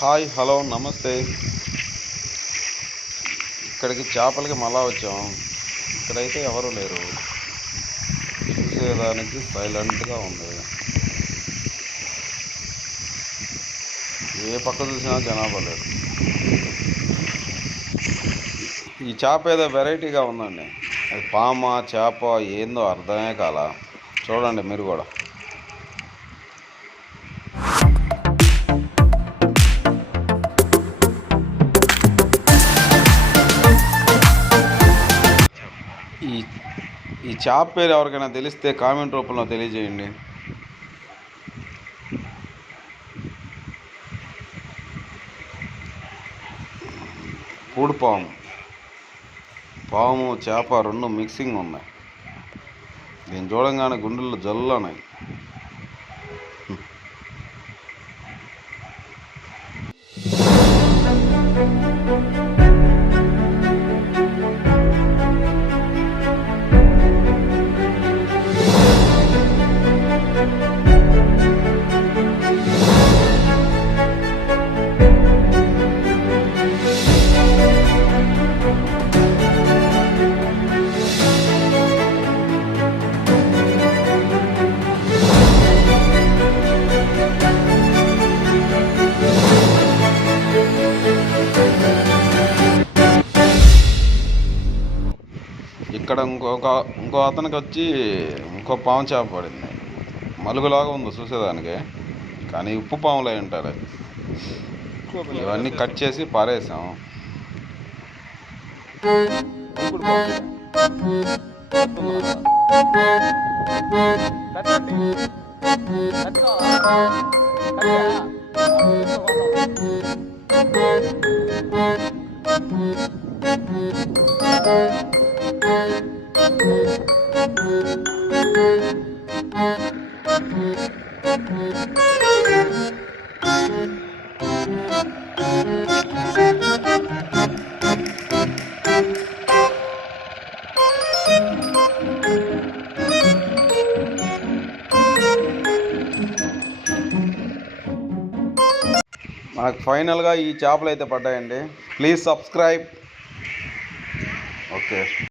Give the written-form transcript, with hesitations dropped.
Hi hello నమస్తే. ఇక్కడికి చేపలకి మళ్ళా వచ్చాం. ఇక్కడైతే ఎవరు లేరు, చూసేదానికి సైలెంట్గా ఉంది. ఏ పక్క చూసినా జనాభా లేరు. ఈ చేప ఏదో వెరైటీగా ఉందండి. అది పామ చేప ఏందో అర్థమే కాల. చూడండి మీరు కూడా. ఈ చేప పేరు ఎవరికైనా తెలిస్తే కామెంట్ రూపంలో తెలియజేయండి. పూడు పాము చేప రెండు మిక్సింగ్ ఉన్నాయి. దీన్ని చూడంగానే గుండెల్లో జల్లున్నాయి. ఇక్కడ ఇంకో అతనికి వచ్చి ఇంకో పాము చేప పడింది. మలుగులాగా ఉంది చూసేదానికి, కానీ ఉప్పు పాములు అయి ఉంటారు. ఇవన్నీ కట్ చేసి పారేసాం. మనకు ఫైనల్గా ఈ చేపలు అయితే పడ్డాయండి. Please subscribe. ఓకే.